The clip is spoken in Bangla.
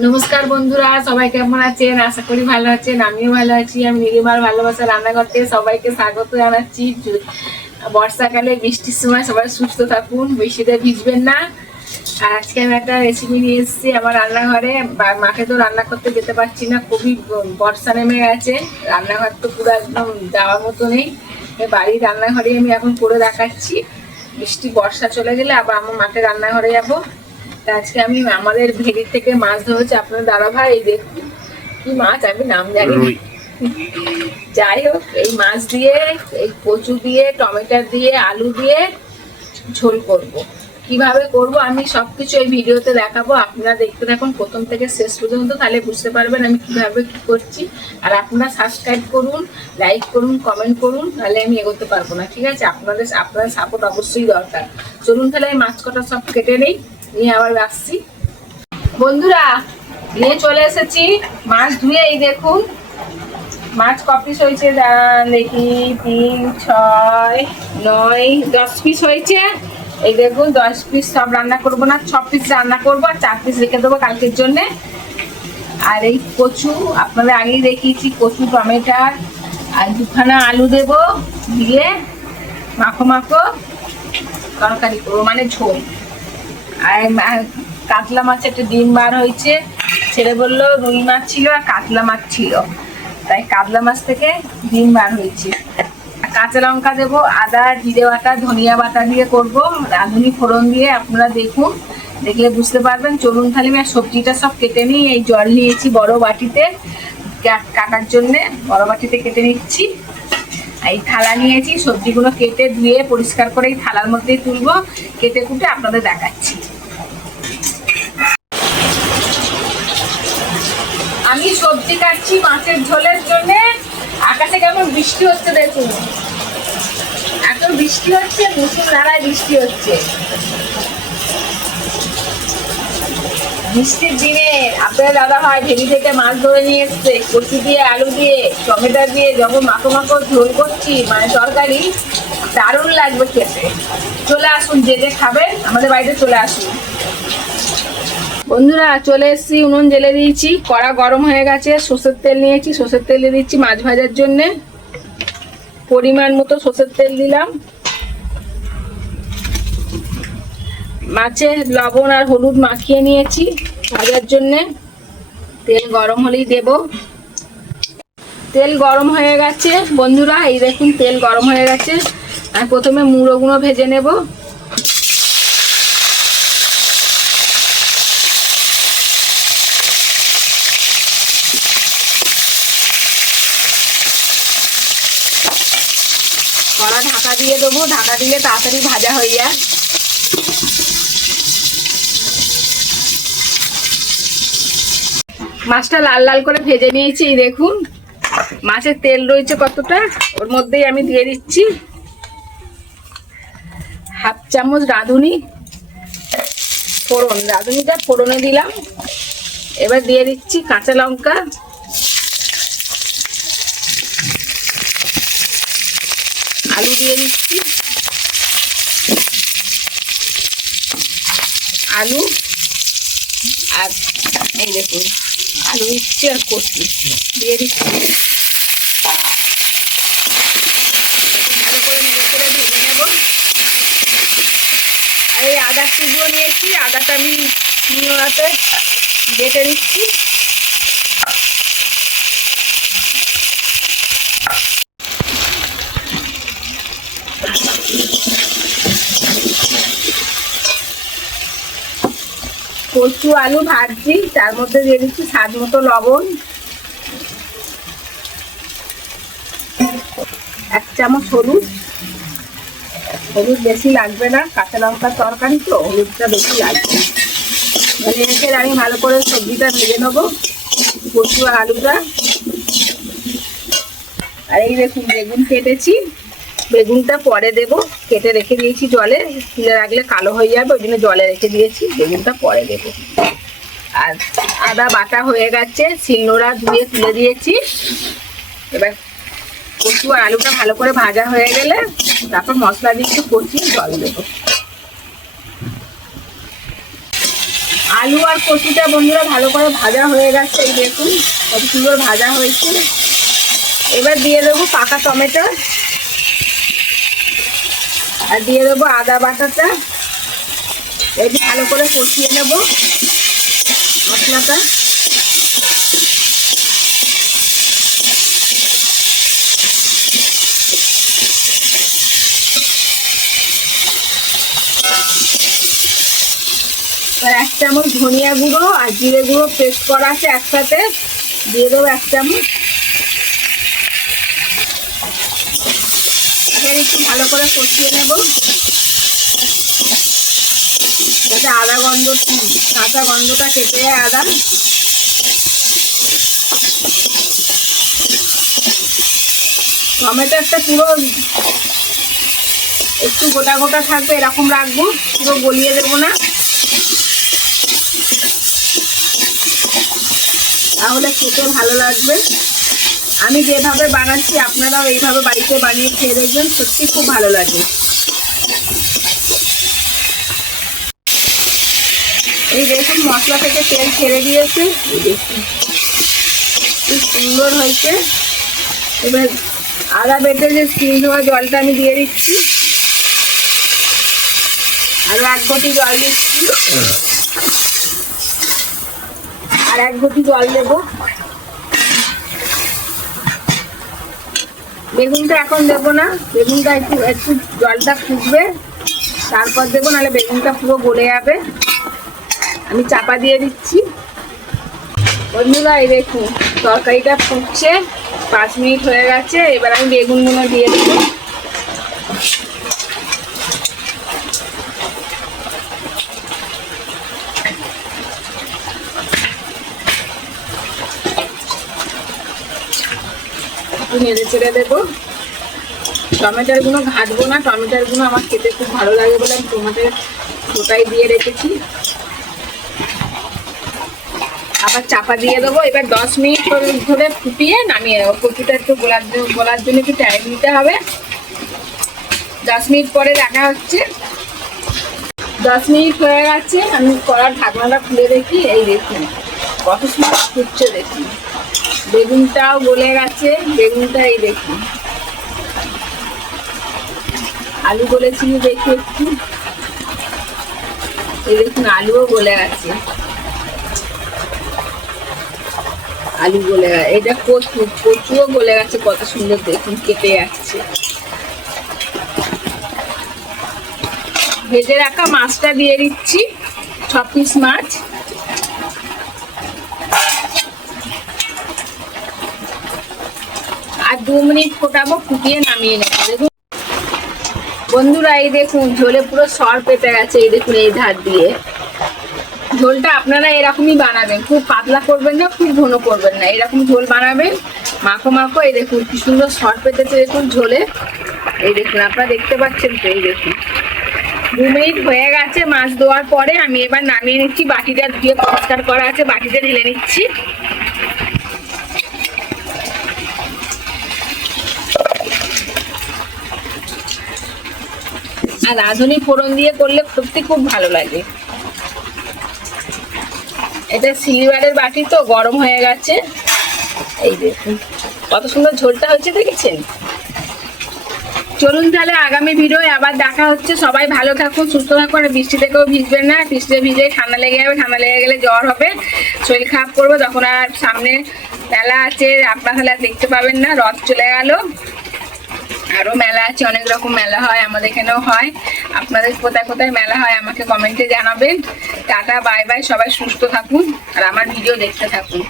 নমস্কার বন্ধুরা, সবাই কেমন আছেন? আশা করি ভালো আছেন। আমিও ভালো আছি। আমি নীলিমার ভালোবাসা রান্নাঘরতে সবাইকে স্বাগত জানাচ্ছি। বর্ষাকালে বৃষ্টির সময় সবাই সুস্থ থাকুন, বৃষ্টিতে ভিজবেন না। আর আজকে আমি একটা রেসিপি নিয়ে এসেছি আমার রান্নাঘরে। মাকে তো রান্না করতে যেতে পারছি না, খুবই বর্ষা নেমে গেছে। রান্নাঘর তো পুরো একদম যাওয়ার মতো নেই। বাড়ির রান্নাঘরে আমি এখন করে দেখাচ্ছি। বৃষ্টি বর্ষা চলে গেলে আবার আমার মাকে রান্নাঘরে যাবো। আজকে আমি আমাদের ভেড়ি থেকে মাছ ধরেছি আপনার দাদা ভাই। এই দেখুন কি মাছ, আমি নাম জানি না। যাই হোক, এই মাছ দিয়ে, এই কচু দিয়ে, টমেটো দিয়ে, আলু দিয়ে ঝোল করব। কিভাবে করব আমি সবকিছু এই ভিডিওতে দেখাবো। আপনারা দেখতে থাকুন প্রথম থেকে শেষ পর্যন্ত, তাহলে বুঝতে পারবেন আমি কিভাবে কি করছি। আর আপনারা সাবস্ক্রাইব করুন, লাইক করুন, কমেন্ট করুন, তাহলে আমি এগোতে পারবো না। ঠিক আছে, আপনাদের সাপোর্ট অবশ্যই দরকার। চলুন তাহলে এই মাছ কটা সব কেটে নেই, নিয়ে আবার আসছি। বন্ধুরা, নিয়ে চলে এসেছি মাছ ধুয়ে। এই দেখুন মাছ ক পিস হয়েছে দেখি, 3, 6, 9, 10 পিস হয়েছে। এই দেখুন 10 পিস সব রান্না করবো না, 6 পিস রান্না করবো আর 4 পিস রেখে দেবো কালকের জন্যে। আর এই কচু আপনাদের আগেই দেখিয়েছি, কচু, টমেটো আর 2খানা আলু দেব, দিয়ে মাখো মাখো তরকারি করবো, মানে ঝোল। আর কাতলা মাছ একটা ডিম বার হয়েছে, ছেলে বললো রুই মাছ ছিল আর কাতলা মাছ ছিল, তাই কাতলা মাছ থেকে ডিম বার হয়েছে। কাঁচা লঙ্কা দেবো, আদা, জিরে বাটা, ধনিয়া বাটা দিয়ে করব, রাঁধুনি ফোড়ন দিয়ে। আপনারা দেখুন, দেখলে বুঝতে পারবেন। চলুন তাহলে আমি সবজিটা সব কেটে নিই। এই জল নিয়েছি বড় বাটিতে কাটার জন্যে, বড় বাটিতে কেটে নিচ্ছি। এই থালা নিয়েছি, সবজিগুলো কেটে ধুয়ে পরিষ্কার করে এই থালার মধ্যেই তুলবো, কেটে কুটে আপনাদের দেখাচ্ছি। আমি সবজি কাটছি মাছের ঝোলের জন্য। আকাশে কেমন বৃষ্টি হচ্ছে দেখুন, এত বৃষ্টি হচ্ছে, মুসুল ধারায় বৃষ্টি হচ্ছে। বৃষ্টির দিনে আপনার দাদা ভাই ভেড়ি থেকে মাছ ধরে নিয়ে এসছে, কচু দিয়ে, আলু দিয়ে, টমেটো দিয়ে যখন মাখো মাখো ঝোল করছি, মানে তরকারি, দারুণ লাগবে খেতে। চলে আসুন, যে যে খাবেন আমাদের বাড়িতে চলে আসুন। বন্ধুরা চলে এসেছি, উনুন জ্বেলে দিয়েছি, কড়া গরম হয়ে গেছে। সর্ষের তেল নিয়েছি, সর্ষের তেল দিয়ে দিচ্ছি মাছ ভাজার জন্যে। পরিমাণ মতো সর্ষের তেল দিলাম। মাছে লবণ আর হলুদ মাখিয়ে নিয়েছি ভাজার জন্যে। তেল গরম হলেই দেব। তেল গরম হয়ে গেছে বন্ধুরা, এই দেখুন তেল গরম হয়ে গেছে। আর প্রথমে মুড়োগুলো ভেজে নেব। কড়া ঢাকা দিয়ে দেবো, ঢাকা দিলে তাড়াতাড়ি ভাজা হয়ে যায়। মাছটা লাল লাল করে ভেজে নিয়েছি। এই দেখুন মাছের তেল রয়েছে কতটা, ওর মধ্যেই আমি দিয়ে দিচ্ছি 1/2 চামচ রাঁধুনি ফোড়ন। রাঁধুনিটা ফোড়নে দিলাম। এবার দিয়ে দিচ্ছি কাঁচা লঙ্কা, আলু দিয়ে দিচ্ছি, আলু আর এই দেখুন আলু দিচ্ছি আর কচু দিয়ে দিচ্ছি। ভালো করে নেড়ে করে ভেজে নেব। আর এই আদা টুকরো নিয়েছি, আদাটা আমি শিলনোড়াতে বেটে দিচ্ছি। কচু আলু ভাজছি, তার মধ্যে দিয়ে দিচ্ছি স্বাদ মতো লবণ, 1 চামচ হলুদ। হলুদ বেশি লাগবে না, কাঁচা লঙ্কার তরকারি তো হলুদটা বেশি লাগবে। মানে এসে আমি ভালো করে সবজিটা ভেজে নেবো, কচু আর আলুটা। আর এই দেখুন বেগুন কেটেছি, বেগুনটা পরে দেব, কেটে রেখে দিয়েছি জলে, তুলে রাখলে কালো হয়ে যাবে, ওই জন্য জলে রেখে দিয়েছি। বেগুনটা পরে দেব। আর আদা বাটা হয়ে গেছে, শিলনোড়া ধুয়ে তুলে দিয়েছি। এবার কচু আর আলুটা ভালো করে ভাজা হয়ে গেলে তারপর মশলা দিয়ে একটু কষিয়ে জল দেবো। আলু আর কচুটা বন্ধুরা ভালো করে ভাজা হয়ে গেছে, এই দেখুন কত সুন্দর ভাজা হয়েছে। এবার দিয়ে দেবো পাকা টমেটো আর দিয়ে দেবো আদা বাটাটা। এটি ভালো করে কষিয়ে নেব মশলাটা। আর 1 চামচ ধনিয়া গুঁড়ো আর জিরে গুঁড়ো পেস্ট করা আছে একসাথে, দিয়ে দেবো 1 চামচ। এবার একটু ভালো করে কষিয়ে নেব যাতে কাঁচা গন্ধটা কেটে যায় আদা। টমেটো একটা পুরো একটু গোটা গোটা থাকবে এরকম রাখবো, পুরো গলিয়ে দেবো না, তাহলে খেতে ভালো লাগবে। আমি যেভাবে বানাচ্ছি আপনারাও এইভাবে বাড়িতে বানিয়ে খেয়ে দেখবেন, সত্যি খুব ভালো লাগে। এই দেখুন মশলা থেকে তেল ছেড়ে দিয়েছে, এই দেখুন খুব সুন্দর হয়েছে। এবার আদা বেটে যে স্টিম দেওয়া জলটা আমি দিয়ে দিচ্ছি, আরো 1 ঘটি জল দিচ্ছি, আর 1 ঘটি জল দেবো। বেগুনটা এখন দেবো না, বেগুনটা একটু জলটা ফুটবে তারপর দেবো, নাহলে বেগুনটা পুরো গলে যাবে। আমি চাপা দিয়ে দিচ্ছি। বন্ধুরা এই দেখুন তরকারিটা ফুটছে, 5 মিনিট হয়ে গেছে। এবার আমি বেগুনগুলো দিয়ে দেবো। একটু নেড়ে চেড়ে দেবো। টমেটোর গুঁড়ো ঘাটবো না, টমেটোর গুঁড়ো আমার খেতে খুব ভালো লাগে বলে আমি টমেটোর গোটাই দিয়ে রেখেছি। আবার চাপা দিয়ে দেবো। এবার 10 মিনিট ধরে ফুটিয়ে নামিয়ে দেবো। কচুটা একটু গলার জন্য একটু টাইম নিতে হবে। 10 মিনিট পরে দেখা হচ্ছে। 10 মিনিট হয়ে গেছে, আমি কড়ার ঢাকনাটা খুলে দেখি, এই দেখুন কত সুন্দর ফুটছে। দেখুন বেগুনটাও গলে গেছে, বেগুনটা এই দেখুন। আলু গলেছিল দেখি একটু, এই দেখুন আলুও গলে গেছে, আলু গলে গেছে। এটা কচুও গলে গেছে কত সুন্দর, দেখুন কেটে যাচ্ছে। ভেজে রাখা মাছটা দিয়ে দিচ্ছি, 6 পিস মাছ। আর 2 মিনিট ফোটাবো, ফুটিয়ে নামিয়ে নেবো। দেখুন বন্ধুরা এই দেখুন ঝোলে পুরো সর পেতে গেছে, এই দেখুন এই ধার দিয়ে। ঝোলটা আপনারা এরকমই বানাবেন, খুব পাতলা করবেন না, খুব ঘন করবেন না, এরকম ঝোল বানাবেন মাখো মাখো। এই দেখুন কি সুন্দর সর পেতেছে দেখুন ঝোলে, এই দেখুন আপনারা দেখতে পাচ্ছেন তো। এই দেখুন 2 মিনিট হয়ে গেছে মাছ দেওয়ার পরে। আমি এবার নামিয়ে নিচ্ছি, বাটিটা ধুয়ে পরিষ্কার করা আছে, বাটিতে ঢেলে নিচ্ছি। আর রাঁধুনি ফোড়ন দিয়ে করলে সত্যি খুব ভালো লাগে। এটা সিলভারের বাটি তো, গরম হয়ে গেছে। এই দেখুন কত সুন্দর ঝোলটা হয়েছে, দেখেছেন? চলুন তাহলে আগামী ভিডিওয় আবার দেখা হচ্ছে। সবাই ভালো থাকুন, সুস্থ থাকুন, আর বৃষ্টি থেকেও ভিজবেন না। বৃষ্টিতে ভিজে ঠান্ডা লেগে যাবে, ঠান্ডা লেগে গেলে জ্বর হবে, শরীর খারাপ করবে। তখন আর সামনে মেলা আছে, আপনার তাহলে দেখতে পাবেন না। রথ চলে গেল, আরো মেলা আছে, অনেক রকম মেলা হয়, আমাদের এখানেও হয়। আপনাদের কোথায় কোথায় মেলা হয় আমাকে কমেন্টে জানাবেন। টাটা বাই বাই, সবাই সুস্থ থাকুন আর আমার ভিডিও দেখতে থাকুন।